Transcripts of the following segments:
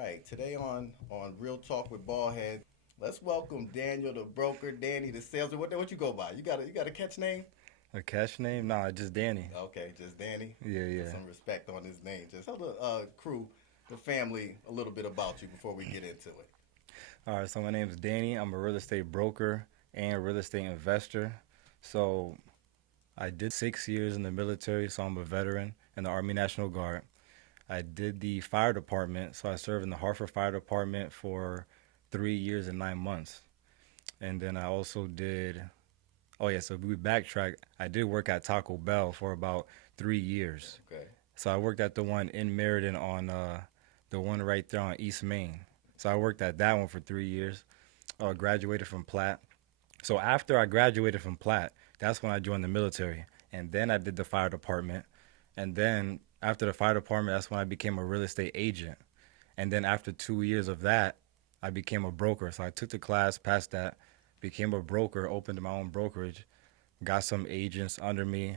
right. Today on Real Talk with Ballhead, let's welcome Daniel the broker, Danny the salesman. What you go by? You got a catch name? A cash name? Nah, just Danny. Okay, just Danny. Yeah, Put yeah. some respect on his name. Just tell the crew, the family, a little bit about you before we get into it. All right, so my name is Danny. I'm a real estate broker and real estate investor. So I did 6 years in the military, so I'm a veteran in the Army National Guard. I did the fire department, so I served in the Hartford Fire Department for 3 years and 9 months. And then I also did, oh yeah, so we backtrack. I did work at Taco Bell for about 3 years. Okay. So I worked at the one in Meriden on the one right there on East Main. So I worked at that one for 3 years. Graduated from Platt. So after I graduated from Platt, that's when I joined the military, and then I did the fire department, and then after the fire department, that's when I became a real estate agent, and then after 2 years of that, I became a broker. So I took the class, passed that, became a broker, opened my own brokerage, got some agents under me,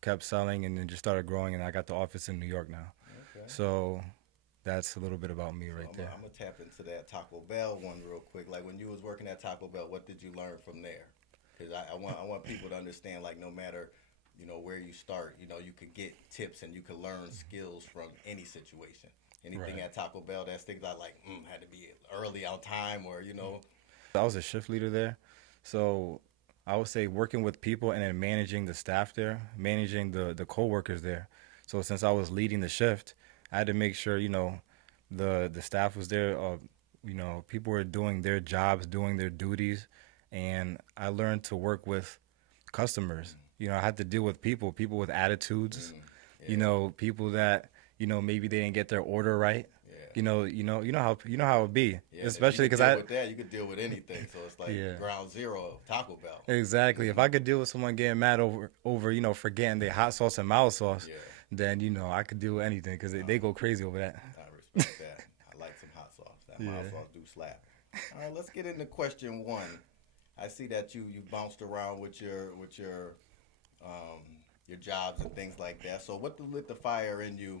kept selling, and then just started growing, and I got the office in New York now. Okay. So that's a little bit about me So right there. I'm gonna tap into that Taco Bell one real quick. Like when you was working at Taco Bell, what did you learn from there? Because I want people to understand like no matter where you start, you can get tips and you can learn skills from any situation. Anything Right. at Taco Bell that sticks out like had to be early on time or I was a shift leader there. So I would say working with people and then managing the staff there, managing the co-workers there. So since I was leading the shift, I had to make sure, the staff was there, people were doing their jobs, doing their duties, and I learned to work with customers. I had to deal with people with attitudes, yeah, people that, maybe they didn't get their order right. yeah. You know how it be, Yeah, and if you especially could because deal I with that, you could deal with anything. So it's like yeah. ground zero of Taco Bell. Exactly. If I could deal with someone getting mad over forgetting their hot sauce and mild sauce, Yeah, then I could deal with anything because they go crazy over that. I respect that. I like some hot sauce. That mild Yeah. sauce do slap. All right, let's get into question one. I see that you bounced around with um, your jobs and things like that. So what lit the fire in you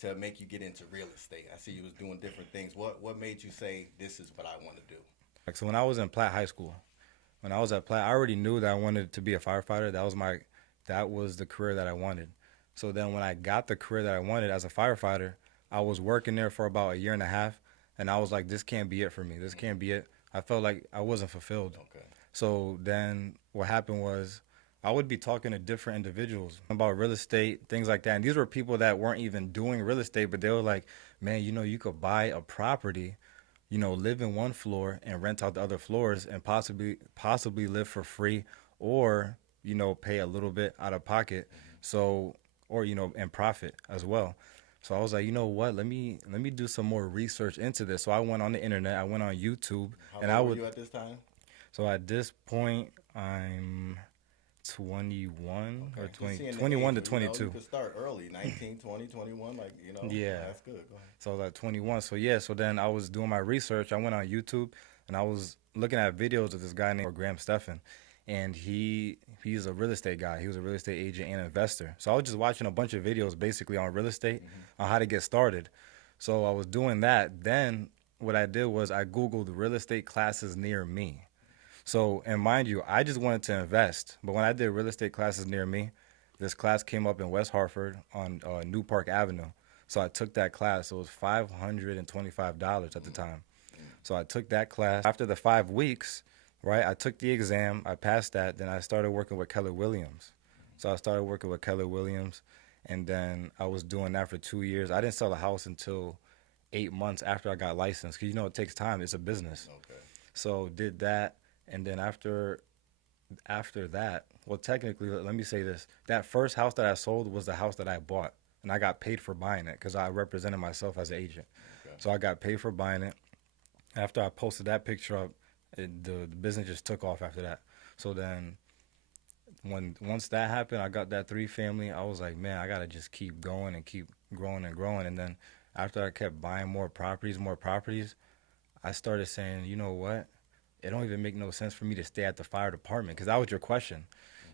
to make you get into real estate? I see you was doing different things. What made you say this is what I want to do? Like, so when I was in Platt High School, when I was at Platt, I already knew that I wanted to be a firefighter. That was the career that I wanted. So then when I got the career that I wanted as a firefighter, I was working there for about a year and a half, and I was like, this can't be it for me. This can't be it. I felt like I wasn't fulfilled. Okay. So then what happened was I would be talking to different individuals about real estate, things like that. And these were people that weren't even doing real estate, but they were like, man, you could buy a property, live in one floor and rent out the other floors and possibly live for free or, pay a little bit out of pocket. So, or, and profit as well. So I was like, you know what? Let me do some more research into this. So I went on the internet, I went on YouTube, How and old were you at this time? so at this point, I'm 21 or Okay. Just 20, seeing the 21 to age, you 22. could start early, 19, 20, 21. Like, Yeah. that's good. Go ahead. So I was at 21. So yeah, so then I was doing my research. I went on YouTube and I was looking at videos of this guy named Graham Stephan. And he's a real estate guy. He was a real estate agent and investor. So I was just watching a bunch of videos basically on real estate, on how to get started. So I was doing that. Then what I did was I Googled real estate classes near me. So, and mind you, I just wanted to invest. But when I did real estate classes near me, this class came up in West Hartford on New Park Avenue. So I took that class. It was $525 at the time. So I took that class. After the 5 weeks, right, I took the exam. I passed that. Then I started working with Keller Williams. So I started working with Keller Williams. And then I was doing that for 2 years. I didn't sell the house until 8 months after I got licensed. Because, it takes time. It's a business. Okay. So did that. And then after that, well, technically, let me say this. That first house that I sold was the house that I bought. And I got paid for buying it because I represented myself as an agent. Okay. So I got paid for buying it. After I posted that picture up, the business just took off after that. So then once that happened, I got that three family. I was like, man, I got to just keep going and keep growing and growing. And then after I kept buying more properties, I started saying, you know what? It don't even make no sense for me to stay at the fire department because that was your question.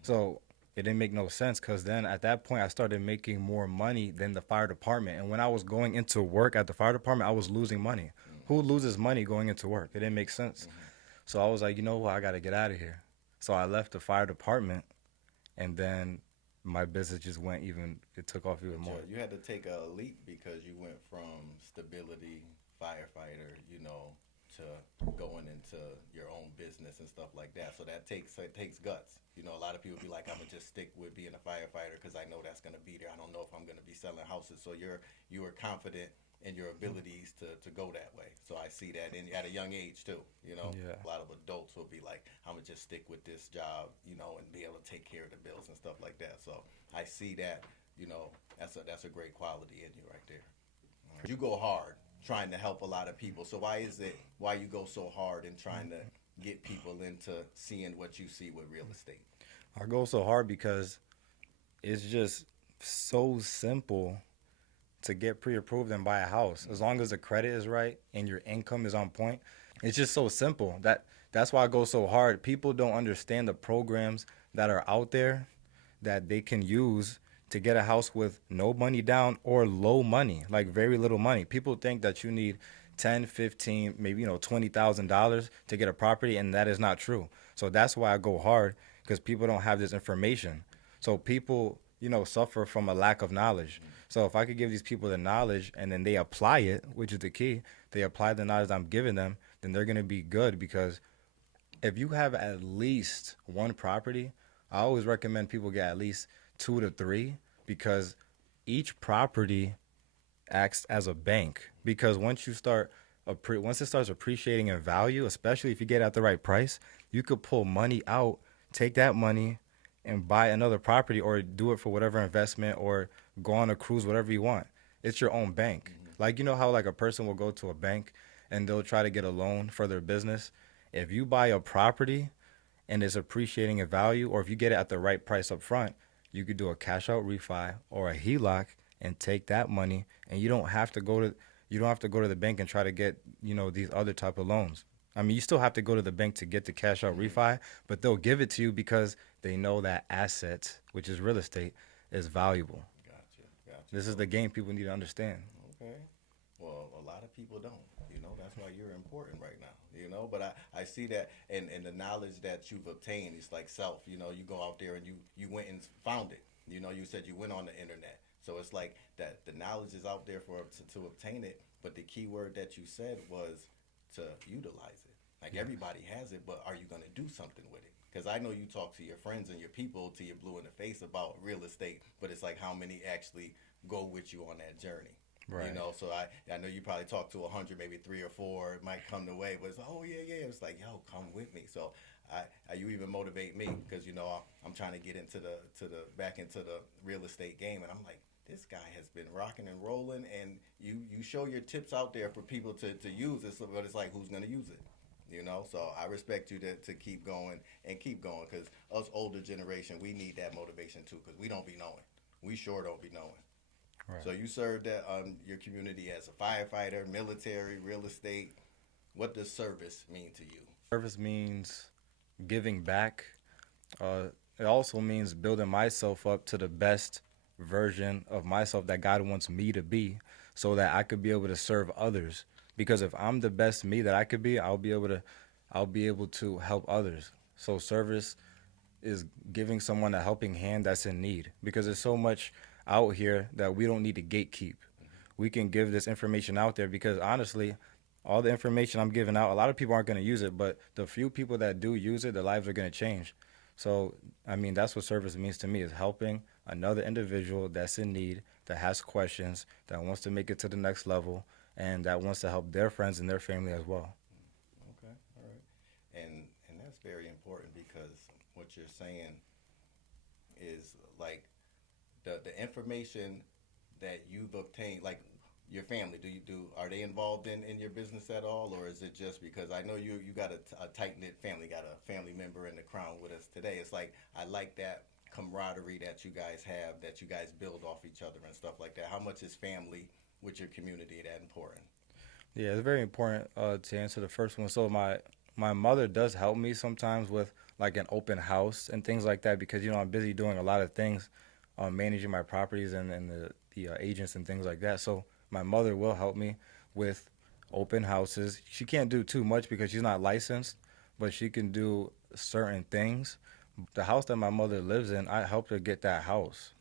So it didn't make no sense because then at that point I started making more money than the fire department. And when I was going into work at the fire department, I was losing money. Who loses money going into work? It didn't make sense. So I was like, you know what, I got to get out of here. So I left the fire department, and then my business just went it took off even more. You had to take a leap because you went from stability, firefighter, to going into your own business and stuff like that. So it takes guts. A lot of people be like, I'm gonna just stick with being a firefighter because I know that's gonna be there. I don't know if I'm gonna be selling houses. So you were confident in your abilities to go that way. So I see that at a young age too. Yeah. A lot of adults will be like, I'm gonna just stick with this job, and be able to take care of the bills and stuff like that. So I see that, that's a great quality in you right there. You go hard trying to help a lot of people. So why you go so hard in trying to get people into seeing what you see with real estate? I go so hard because it's just so simple to get pre-approved and buy a house. As long as the credit is right and your income is on point, it's just so simple. That's why I go so hard. People don't understand the programs that are out there that they can use to get a house with no money down or low money, like very little money. People think that you need 10, 15, maybe $20,000 to get a property, and that is not true. So that's why I go hard, because people don't have this information. So people, suffer from a lack of knowledge. So if I could give these people the knowledge and then they apply it, which is the key, they apply the knowledge I'm giving them, then they're going to be good. Because if you have at least one property, I always recommend people get at least 2 to 3, because each property acts as a bank. Because once it starts appreciating in value, especially if you get it at the right price, you could pull money out, take that money and buy another property, or do it for whatever investment, or go on a cruise, whatever you want. It's your own bank. Like, how like a person will go to a bank and they'll try to get a loan for their business. If you buy a property and it's appreciating in value, or if you get it at the right price up front, you could do a cash out refi or a HELOC and take that money, and you don't have to go to the bank and try to get, these other type of loans. I mean, you still have to go to the bank to get the cash out refi, but they'll give it to you because they know that asset, which is real estate, is valuable. Gotcha. This is the game people need to understand. Okay. Well, a lot of people don't. That's why you're important right now. But I see that, and the knowledge that you've obtained is like self. You go out there and you went and found it. You said you went on the internet. So it's like that the knowledge is out there to obtain it. But the key word that you said was to utilize it. Like, everybody has it, but are you going to do something with it? Because I know you talk to your friends and your people till you're blue in the face about real estate, but it's like, how many actually go with you on that journey? Right. So I know you probably talk to 100, maybe 3 or 4. It might come the way, but it's like, oh yeah. It's like, yo, come with me. So you even motivate me, because I'm trying to get back into the real estate game, and I'm like, this guy has been rocking and rolling, and you show your tips out there for people to use this, but it's like, who's going to use it? So I respect you to keep going, because us older generation, we need that motivation too, because we don't be knowing. We sure don't be knowing. Right. So you served your community as a firefighter, military, real estate. What does service mean to you? Service means giving back. It also means building myself up to the best version of myself that God wants me to be, so that I could be able to serve others. Because if I'm the best me that I could be, I'll be able to help others. So service is giving someone a helping hand that's in need, because there's so much out here that we don't need to gatekeep. We can give this information out there, because honestly, all the information I'm giving out, a lot of people aren't going to use it, but the few people that do use it, their lives are going to change. So, I mean, that's what service means to me, is helping another individual that's in need, that has questions, that wants to make it to the next level, and that wants to help their friends and their family as well. Okay, all right. And that's very important, because what you're saying is like the information that you've obtained, like your family, are they involved in your business at all, or is it just because I know you got a tight-knit family, got a family member in the crown with us today? It's like, I like that camaraderie that you guys have, that you guys build off each other and stuff like that. How much is family with your community that important? Yeah, it's very important to answer the first one. So my my mother does help me sometimes with like an open house and things like that because I'm busy doing a lot of things, managing my properties and the agents and things like that. So my mother will help me with open houses. She can't do too much because she's not licensed, but she can do certain things. The house that my mother lives in, I helped her get that house.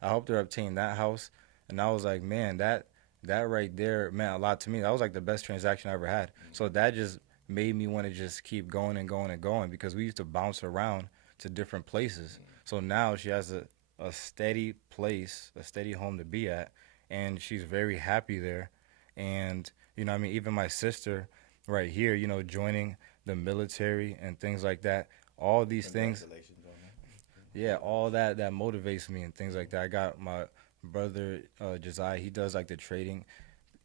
I helped her obtain that house, and I was like, man, that right there meant a lot to me. That was like the best transaction I ever had. So that just made me want to just keep going and going and going because we used to bounce around to different places. So now she has a steady place, a steady home to be at, and she's very happy there. And I mean, even my sister right here, joining the military and things like that. All these things, Congratulations on that. yeah, all that motivates me and things like that. I got my brother Josiah. He does like the trading.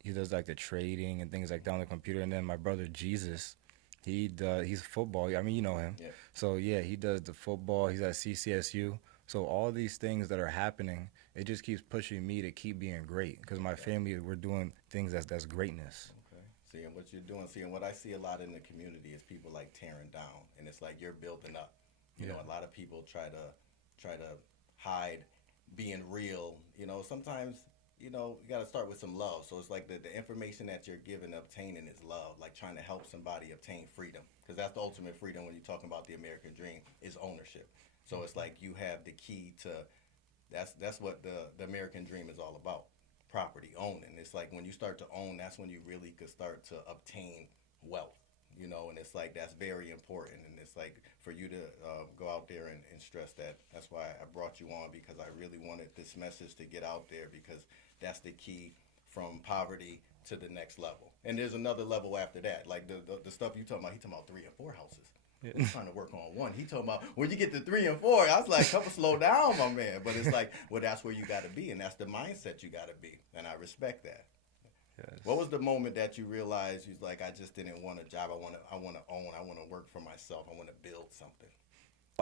He does like the trading and things like that on the computer. And then my brother Jesus, he's football. I mean, you know him. Yeah. So yeah, he does the football. He's at CCSU. So all these things that are happening, it just keeps pushing me to keep being great because my family, we're doing things that's greatness. Okay. Seeing what you're doing, seeing what I see a lot in the community is people like tearing down, and it's like you're building up. You know, a lot of people try to hide being real. Sometimes you got to start with some love. So it's like the information that you're giving, obtaining is love, like trying to help somebody obtain freedom, because that's the ultimate freedom when you're talking about the American dream is ownership. So it's like you have the key to that's what the American dream is all about. Property, owning. It's like when you start to own, that's when you really could start to obtain wealth, and it's like that's very important. And it's like for you to go out there and stress that. That's why I brought you on, because I really wanted this message to get out there, because that's the key from poverty to the next level. And there's another level after that. Like the stuff you talking about, he talking about 3 and 4 houses. Yeah. I'm trying to work on one. He talking about when you get to 3 and 4. I was like, "Come slow down, my man." But it's like, well, that's where you got to be, and that's the mindset you got to be, and I respect that. Yes. What was the moment that you realized you was like, I just didn't want a job. I want to own. I want to work for myself. I want to build something.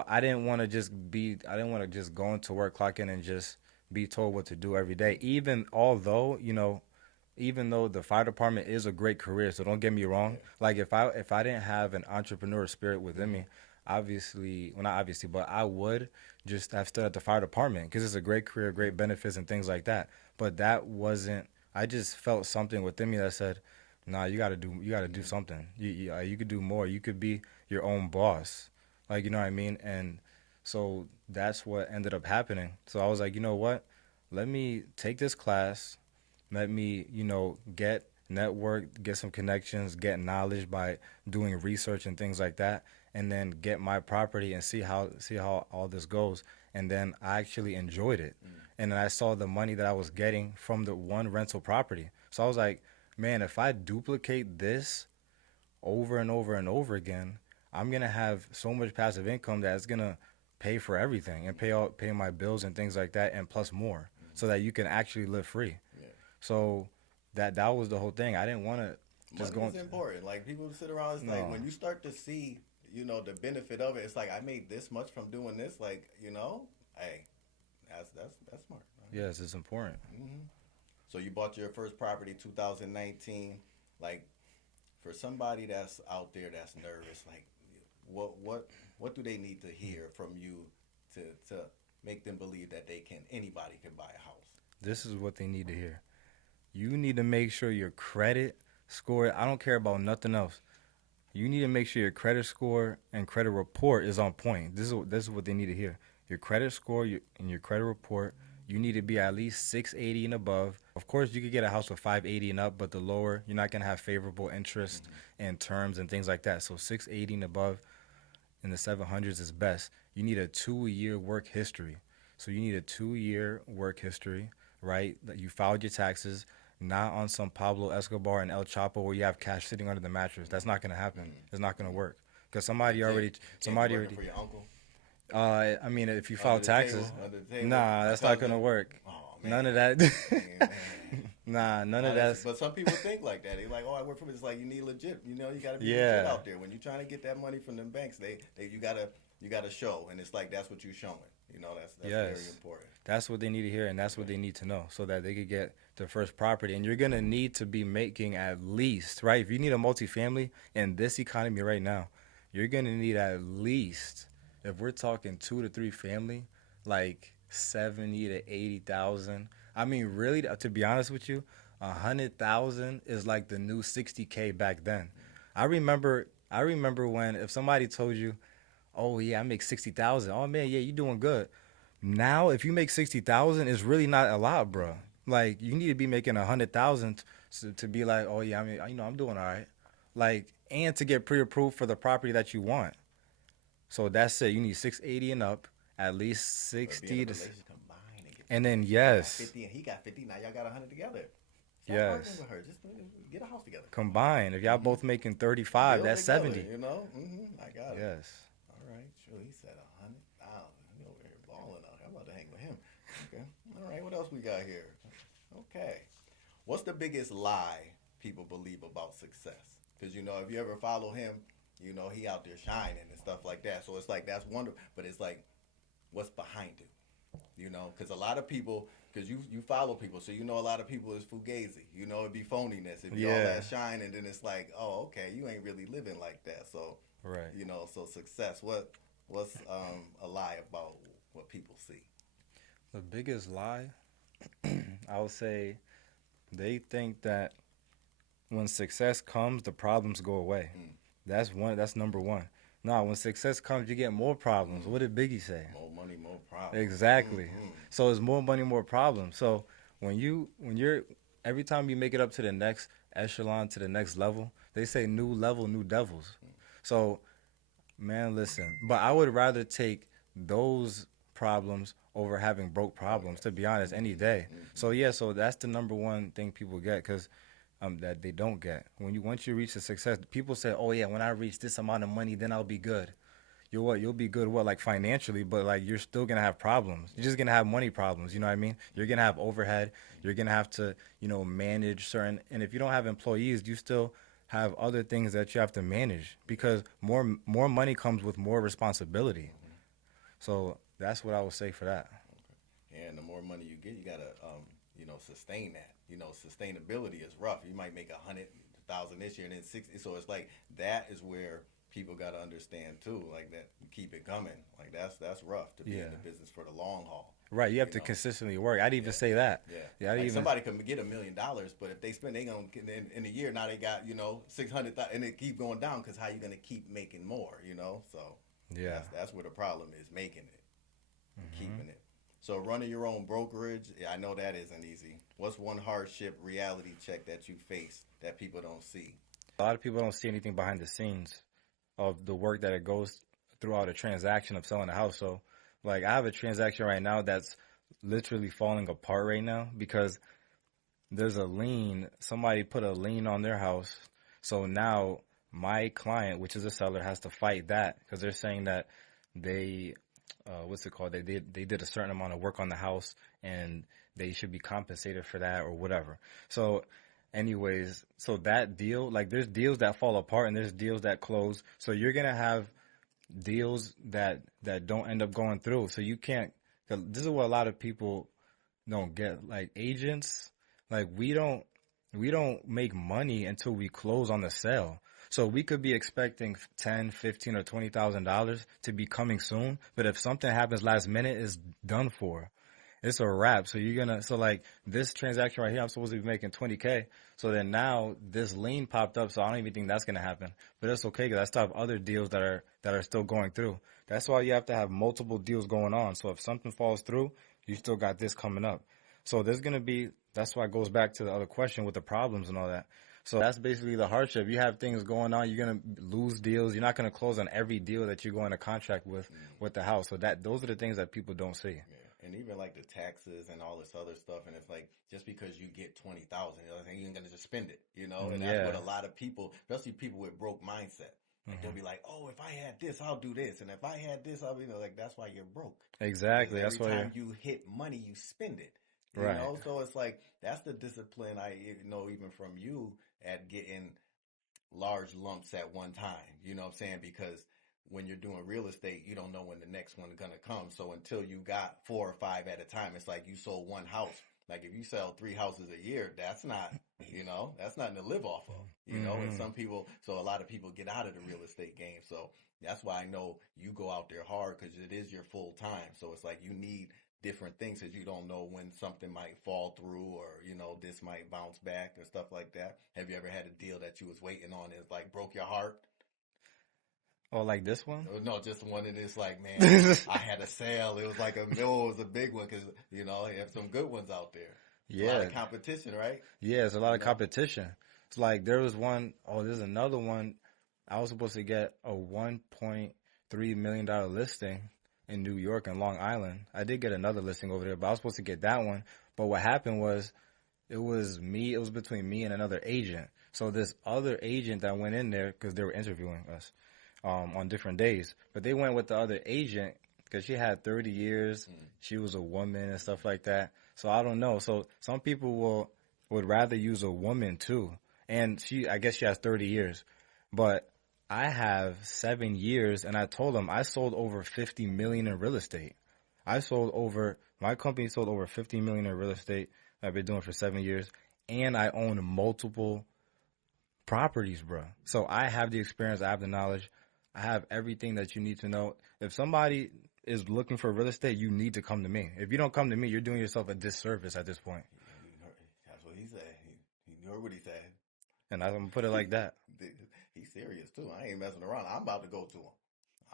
I didn't want to just go into work, clock in, and just be told what to do every day. Even though the fire department is a great career, so don't get me wrong. Yeah. Like if I didn't have an entrepreneur spirit within me, obviously, well, not obviously, but I would just have stood at the fire department because it's a great career, great benefits and things like that. But that wasn't. I just felt something within me that said, "Nah, you gotta do something. You could do more. You could be your own boss." Like, you know what I mean? And so that's what ended up happening. So I was like, you know what? Let me take this class. Let me, get some connections, get knowledge by doing research and things like that, and then get my property and see how all this goes. And then I actually enjoyed it. And then I saw the money that I was getting from the one rental property. So I was like, man, if I duplicate this over and over and over again, I'm gonna have so much passive income that it's gonna pay for everything and pay my bills and things like that, and plus more, so that you can actually live free. Yeah. So that was the whole thing. I didn't want to just go. Money is important. Like people sit around, it's like when you start to see, the benefit of it. It's like I made this much from doing this. Like hey, that's smart. Right? Yes, it's important. Mm-hmm. So you bought your first property 2019. Like for somebody that's out there that's nervous, like what do they need to hear from you to make them believe that anybody can buy a house? This is what they need to hear. You need to make sure your credit score, I don't care about nothing else. You need to make sure your credit score and credit report is on point. This is what they need to hear. Your credit score and your credit report, you need to be at least 680 and above. Of course, you could get a house with 580 and up, but the lower, you're not going to have favorable interest and terms and things like that. So 680 and above in the 700s is best. You need a 2-year work history. So you need a 2-year work history, right? That you filed your taxes, not on some Pablo Escobar and El Chapo where you have cash sitting under the mattress. That's not going to happen. It's not going to work. Because somebody already for your uncle. I mean, if you file taxes, Under the table, nah, that's not going to work. Oh, man. None of that. Man. Nah, none of that. But some people think like that. They're like, "Oh, I work for." It's like you need legit. You got to be Yeah. legit out there. When you're trying to get that money from them banks, you gotta show, and it's like that's what you're showing. That's Yes. very important. That's what they need to hear, and that's what they need to know, so that they could get the first property, and you're gonna need to be making at least, right? If you need a multifamily in this economy right now, you're gonna need at least, if we're talking 2 to 3 family, like 70 to 80,000. I mean, really, to be honest with you, 100,000 is like the new 60K back then. I remember when if somebody told you, "Oh yeah, I make 60,000." Oh man, yeah, you doing good. Now, if you make 60,000, it's really not a lot, bro. Like you need to be making 100,000 to be like, "Oh yeah, I mean, I'm doing all right." Like, and to get pre-approved for the property that you want. So that's it. You need 680 and up, at least But being in 60 a to, relationship combined and get and then I got yes, 50 and he got 50. Now y'all got 100 together. Stop arguing yes, with her. Just get a house together. combined. If y'all both making 35, Build that's together, 70. I got it. Yes. All right, sure. He said 100,000. He over here balling out. I'm about to hang with him. Okay. All right. What else we got here? Okay. What's the biggest lie people believe about success? Because if you ever follow him, he out there shining and stuff like that. So it's like that's wonderful, but it's like, what's behind it? Because a lot of people, because you follow people, so a lot of people is fugazi. It'd be phoniness. It'd be all that shine, and then it's like, oh, okay, you ain't really living like that. So, Right. So success. What's a lie about what people see? The biggest lie, I would say, they think that when success comes, the problems go away. That's one. That's number one. No, when success comes, you get more problems. What did Biggie say? More money, more problems. Exactly. So it's more money, more problems. So when you're every time you make it up to the next echelon, to the next level, they say new level, new devils. So man, listen. But I would rather take those problems over having broke problems, to be honest, any day. So yeah, so that's the number one thing people get, because that they don't get. Once you reach the success, people say, "Oh yeah, when I reach this amount of money, then I'll be good." You'll be good what, like financially, but like you're still gonna have problems. You're just gonna have money problems. You know what I mean? You're gonna have overhead. You're gonna have to manage certain. And if you don't have employees, you still have other things that you have to manage, because more money comes with more responsibility. So that's what I would say for that. And the more money you get, you gotta sustain that. Sustainability is rough. You might make 100,000 this year and then 60. So it's like that is where people gotta understand too. Like that, keep it coming. Like that's rough to be in the business for the long haul. Right, you have to consistently work. I'd even say that. Yeah. Like somebody can get $1 million, but if they spend, they gonna in a year now they got 600,000, and it keep going down, because how you gonna keep making more? So Yeah. that's where the problem is, making it, keeping it. So running your own brokerage, I know that isn't easy. What's one hardship reality check that you face that people don't see? A lot of people don't see anything behind the scenes of the work that it goes throughout a transaction of selling a house. So, like, I have a transaction right now that's literally falling apart right now because there's a lien. Somebody put a lien on their house. So now my client, which is a seller, has to fight that, because they're saying that they, what's it called? They did a certain amount of work on the house and they should be compensated for that or whatever. So anyways, so that deal, like there's deals that fall apart and there's deals that close. So you're going to have deals that don't end up going through. So you can't, this is what a lot of people don't get. Like agents, like we don't make money until we close on the sale. So we could be expecting 10, 15, or $20,000 to be coming soon, but if something happens last minute, it's done for. It's a wrap. So so like this transaction right here, I'm supposed to be making 20K. So then now this lien popped up, so I don't even think that's gonna happen. But it's okay, because I still have other deals that are still going through. That's why you have to have multiple deals going on. So if something falls through, you still got this coming up. So that's why it goes back to the other question with the problems and all that. So that's basically the hardship. You have things going on. You're going to lose deals. You're not going to close on every deal that you go into contract with the house. So those are the things that people don't see. Yeah. And even like the taxes and all this other stuff. And it's like, just because you get 20,000, you ain't going to just spend it, And that's what a lot of people, especially people with broke mindset. Like they'll be like, oh, if I had this, I'll do this. And if I had this, I'll be like, that's why you're broke. Exactly. Every time you hit money, you spend it. You know? So it's like, that's the discipline I know even from you at getting large lumps at one time. You know what I'm saying? Because when you're doing real estate, you don't know when the next one's going to come. So until you got 4 or 5 at a time, it's like you sold one house Like if you sell 3 houses a year, that's not, that's nothing to live off of, and some people, so a lot of people get out of the real estate game. So that's why I know you go out there hard because it is your full time. So it's like you need different things because you don't know when something might fall through or, this might bounce back and stuff like that. Have you ever had a deal that you was waiting on and like broke your heart? Oh, like this one? No, just one that is like, man, I had a sale. It was like it was a big one because, you have some good ones out there. Yeah. A lot of competition, right? Yeah, it's a lot of competition. It's like there was one, there's another one. I was supposed to get a $1.3 million listing in New York and Long Island. I did get another listing over there, but I was supposed to get that one. But what happened was it was between me and another agent. So this other agent that went in there, because they were interviewing us on different days, but they went with the other agent because she had 30 years. She was a woman and stuff like that. So I don't know. So some people would rather use a woman too. And I guess she has 30 years. But I have 7 years, and I told them I sold over $50 million in real estate. My company sold over $50 million in real estate. I've been doing it for 7 years, and I own multiple properties, bro. So I have the experience, I have the knowledge, I have everything that you need to know. If somebody is looking for real estate, you need to come to me. If you don't come to me, you're doing yourself a disservice at this point. That's what he said. He heard what he said. And I'm going to put it like that. He's serious, too. I ain't messing around. I'm about to go to him.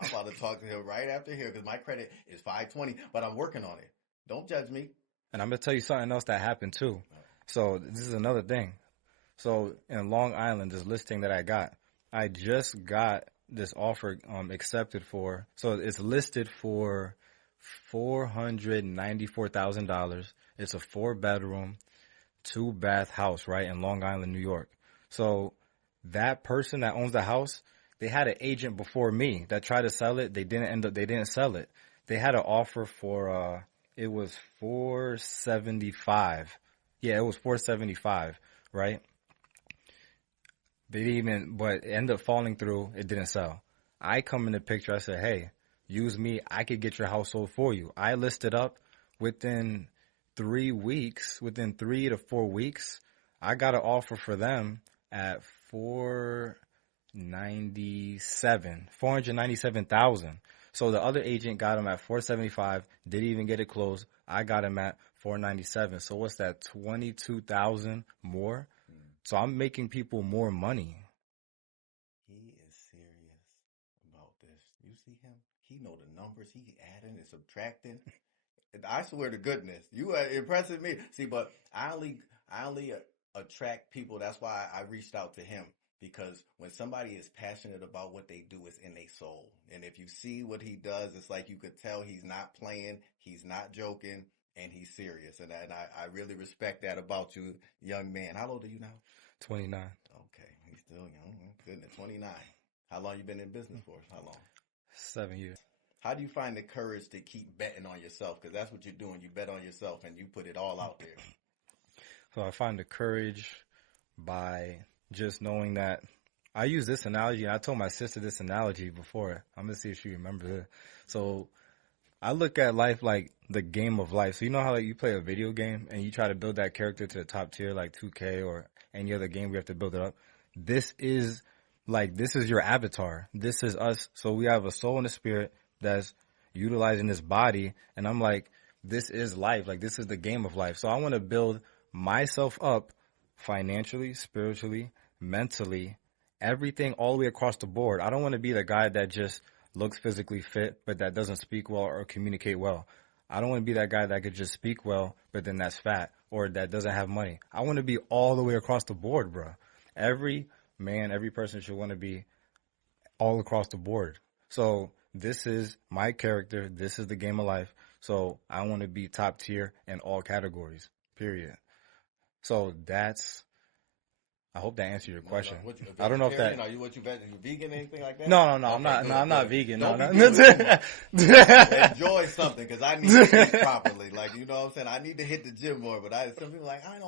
I'm about to talk to him right after here because my credit is 520, but I'm working on it. Don't judge me. And I'm going to tell you something else that happened, too. So this is another thing. So in Long Island, this listing that I just got this offer accepted for. So it's listed for $494,000. It's a 4-bedroom, 2-bath house, right, in Long Island, New York. So that person that owns the house, they had an agent before me that tried to sell it. They didn't sell it. They had an offer for, it was $475. Yeah, it was $475, right? But it ended up falling through. It didn't sell. I come in the picture. I said, hey, use me. I could get your house sold for you. I listed up within 3 to 4 weeks. I got an offer for them at $497,000. So the other agent got him at $475. Didn't even get it closed. I got him at $497. So what's that? $22,000 more. So I'm making people more money. He is serious about this. You see him? He know the numbers. He adding and subtracting. I swear to goodness, you are impressing me. See, but I only attract people. That's why I reached out to him, because when somebody is passionate about what they do, it's in their soul. And if you see what he does, it's like you could tell he's not playing, he's not joking, and he's serious. And I really respect that about you, young man. How old are you now? 29. Okay, he's still young. Goodness, 29. How long you been in business for? How long? 7 years. How do you find the courage to keep betting on yourself? Because that's what you're doing. You bet on yourself and you put it all out there. So I find the courage by just knowing that I use this analogy, and I told my sister this analogy before. I'm going to see if she remembers it. So I look at life like the game of life. So you know how you play a video game and you try to build that character to the top tier, like 2K or any other game, we have to build it up. This is your avatar. This is us. So we have a soul and a spirit that's utilizing this body. And I'm like, this is life. Like, this is the game of life. So I want to build myself up financially, spiritually, mentally, everything all the way across the board. I don't want to be the guy that just looks physically fit, but that doesn't speak well or communicate well. I don't want to be that guy that could just speak well, but then that's fat, or that doesn't have money. I want to be all the way across the board, bro. Every person should want to be all across the board. So this is my character. This is the game of life. So I want to be top tier in all categories, period. So I hope that answered your question. I don't know if that. Are you vegan, anything like that? No, okay, I'm not. No, I'm not vegan. No. Enjoy something, because I need to eat properly. Like, you know what I'm saying? I need to hit the gym more. But some people are like, I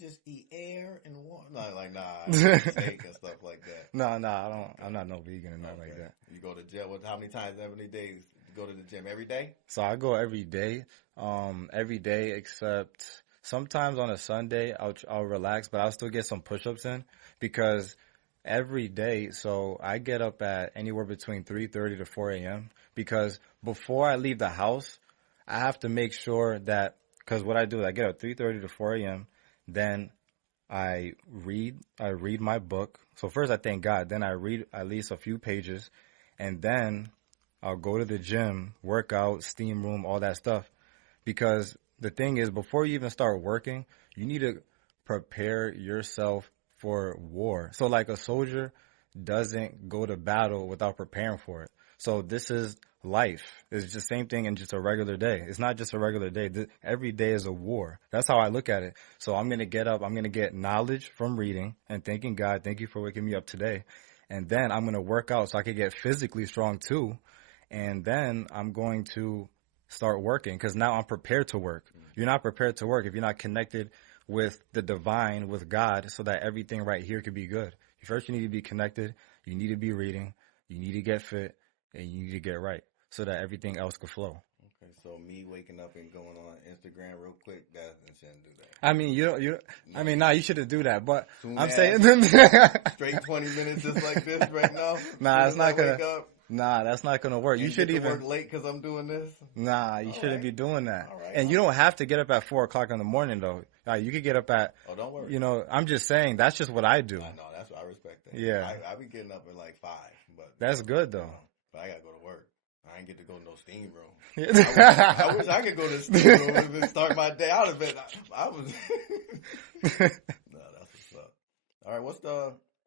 just eat air and water. No, like, nah, I eat steak and stuff like that. No, I'm not no vegan or nothing like that. You go to gym. How many times, how many days you go to the gym? Every day? So I go every day. Every day except sometimes on a Sunday I'll relax, but I'll still get some push-ups in because every day. So I get up at anywhere between 3:30 to 4 a.m. because before I leave the house, I have to make sure that because what I do is I get up 3:30 to 4 a.m. Then I read my book. So first I thank God, then I read at least a few pages, and then I'll go to the gym, work out, steam room, all that stuff. Because the thing is, before you even start working, you need to prepare yourself for war. So like a soldier doesn't go to battle without preparing for it. So this is life. It's just the same thing in just a regular day. It's not just a regular day. Every day is a war. That's how I look at it. So I'm going to get up. I'm going to get knowledge from reading and thanking God. Thank you for waking me up today. And then I'm going to work out so I can get physically strong too. And then I'm going to start working because now I'm prepared to work. You're not prepared to work if you're not connected with the divine, with God, so that everything right here could be good. First, you need to be connected. You need to be reading. You need to get fit, and you need to get right so that everything else could flow. Okay, so me waking up and going on Instagram real quick, that shouldn't do that. I mean, you shouldn't do that. But Soon I'm as saying, straight 20 minutes just like this right now. Nah, it's Soon as not I gonna. wake up Nah, that's not gonna work. and You should get to even. work late because I'm doing this. Nah, you All shouldn't right. be doing that. All right. And you don't have to get up at 4 o'clock in the morning though. You could get up at. Oh, don't worry. I'm just saying that's just what I do. I know I respect that. Yeah. I be getting up at like 5, but That's good though. But I gotta go to work. I ain't get to go to no steam room. Yeah. I wish I could go to the steam room and start my day. I would have been. I was. No, that's what's up. All right,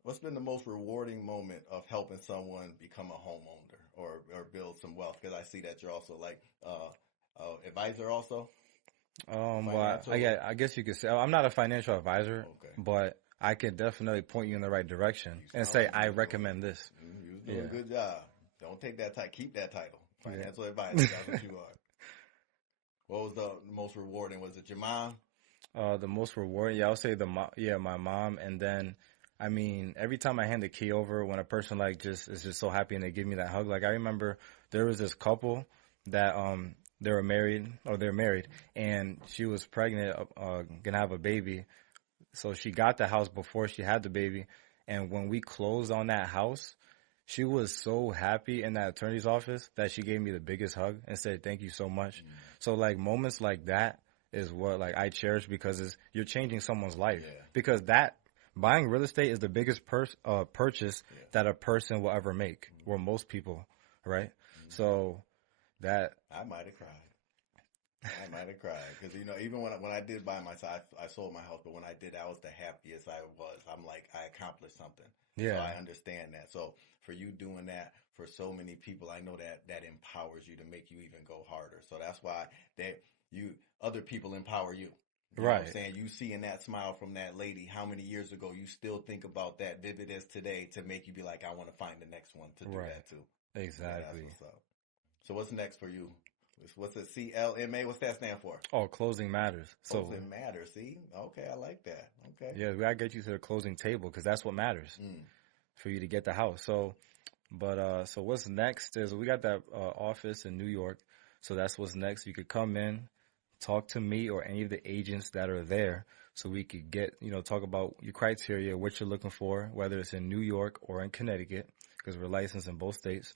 what's been the most rewarding moment of helping someone become a homeowner or build some wealth? Because I see that you're also like advisor also. Well, Financial? I guess you could say I'm not a financial advisor, Okay. but I can definitely point you in the right direction and say I recommend this. You was doing a good job. Don't take that title. Keep that title. Financial Yeah. advisor. That's what you are. What was the most rewarding? Was it your mom? The most rewarding, I would say my mom, and then, I mean, every time I hand the key over, when a person like just is just so happy and they give me that hug, like I remember there was this couple that they're married, and she was pregnant, gonna have a baby, so she got the house before she had the baby, and when we closed on that house, she was so happy in that attorney's office that she gave me the biggest hug and said, "Thank you so much." So like moments like that is what like I cherish because you're changing someone's life. Yeah. Because that buying real estate is the biggest purchase that a person will ever make, or most people, right? So that I might have cried. Because even when I did buy my side, I sold my house, but when I did, I was the happiest I was. I'm like, I accomplished something. Yeah. So I understand that. So for you doing that for so many people, I know that empowers you to make you even go harder. So that's why other people empower you. You know what I'm saying? You seeing that smile from that lady, how many years ago you still think about that vivid as today to make you be like, I want to find the next one to do that too. Exactly. Yeah, that's what's up. So what's next for you? What's the CLMA? What's that stand for? Oh, closing matters. So Closing matters. See? Okay, I like that. Okay. yeah, we gotta get you to the closing table because that's what matters for you to get the house. So what's next is we got that office in New York. So that's what's next. You could come in, talk to me or any of the agents that are there, so we could get talk about your criteria, what you're looking for, whether it's in New York or in Connecticut, because we're licensed in both states.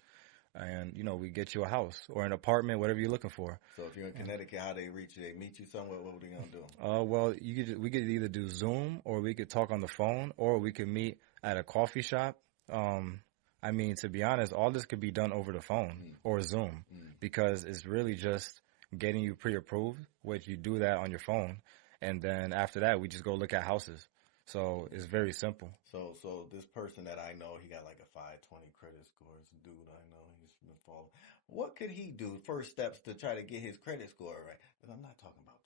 And we get you a house or an apartment, whatever you're looking for. So if you're in Connecticut, how they reach you? They meet you somewhere. What are they gonna do? Well, we could either do Zoom or we could talk on the phone or we could meet at a coffee shop. I mean, to be honest, all this could be done over the phone or Zoom because it's really just getting you pre-approved, which you do that on your phone, and then after that we just go look at houses. So it's very simple. So this person that I know, he got like a 520 credit score. It's a dude I know. He's been following. What could he do? First steps to try to get his credit score right. But I'm not talking about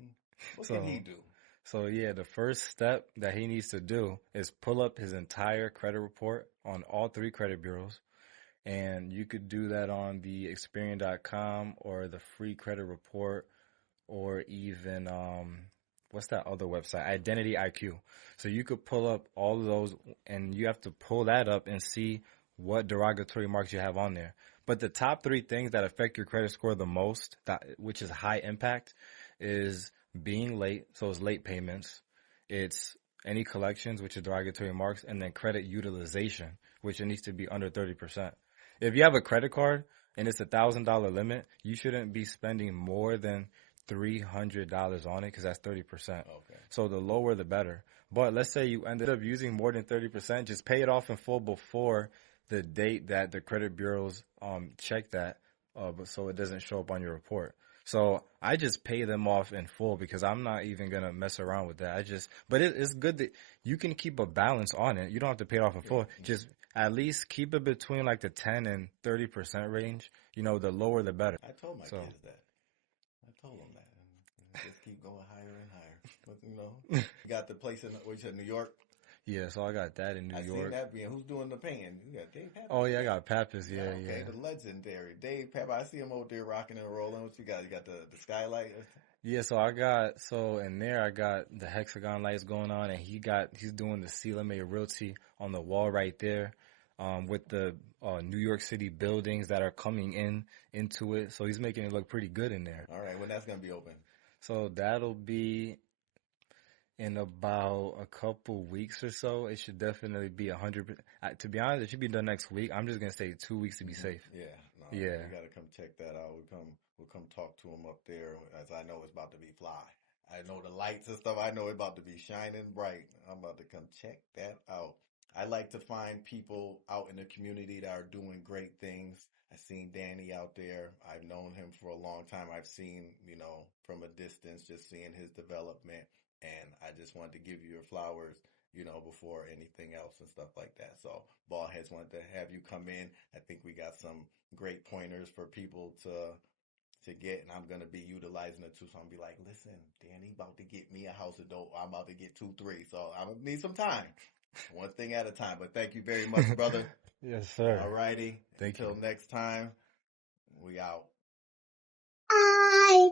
you. What can he do? So yeah, the first step that he needs to do is pull up his entire credit report on all 3 credit bureaus. And you could do that on the Experian.com or the free credit report or even, what's that other website? Identity IQ. So you could pull up all of those and you have to pull that up and see what derogatory marks you have on there. But the top 3 things that affect your credit score the most, which is high impact, is being late, so it's late payments. It's any collections, which is derogatory marks, and then credit utilization, which it needs to be under 30%. If you have a credit card and it's $1,000 limit, you shouldn't be spending more than $300 on it because that's 30%. Okay. So the lower the better. But let's say you ended up using more than 30%, just pay it off in full before the date that the credit bureaus check that, so it doesn't show up on your report. So I just pay them off in full because I'm not even gonna mess around with that. But it's good that you can keep a balance on it. You don't have to pay it off in full. Just at least keep it between like the 10 and 30% range. The lower the better. I told my kids that. I told them that. And just keep going higher and higher. But, you got the place in, what you said, New York? Yeah, so I got that in New York. I seen that being, who's doing the painting? You got Dave Pappas? Oh, yeah, I got Pappas, yeah. Okay, the legendary Dave Pappas. I see him over there rocking and rolling. What you got? You got the skylight? Yeah, so in there I got the hexagon lights going on, and he's doing the CLMA Realty on the wall right there, with the New York City buildings that are coming into it. So he's making it look pretty good in there. All right, when that's gonna be open? So that'll be in about a couple weeks or so. It should definitely be 100%. To be honest, it should be done next week. I'm just gonna say 2 weeks to be safe. Yeah, Yeah. We gotta come check that out. We'll come talk to him up there, as I know it's about to be fly. I know the lights and stuff. I know it's about to be shining bright. I'm about to come check that out. I like to find people out in the community that are doing great things. I've seen Danny out there. I've known him for a long time. I've seen, from a distance, just seeing his development. And I just wanted to give you your flowers, before anything else and stuff like that. So Ballheads wanted to have you come in. I think we got some great pointers for people to get, and I'm going to be utilizing it too. So I'm going to be like, listen, Danny about to get me a house of dope. I'm about to get 2, 3. So I'm going to need some time. One thing at a time. But thank you very much, brother. Yes, sir. All righty. Thank you. Until next time, we out. Bye.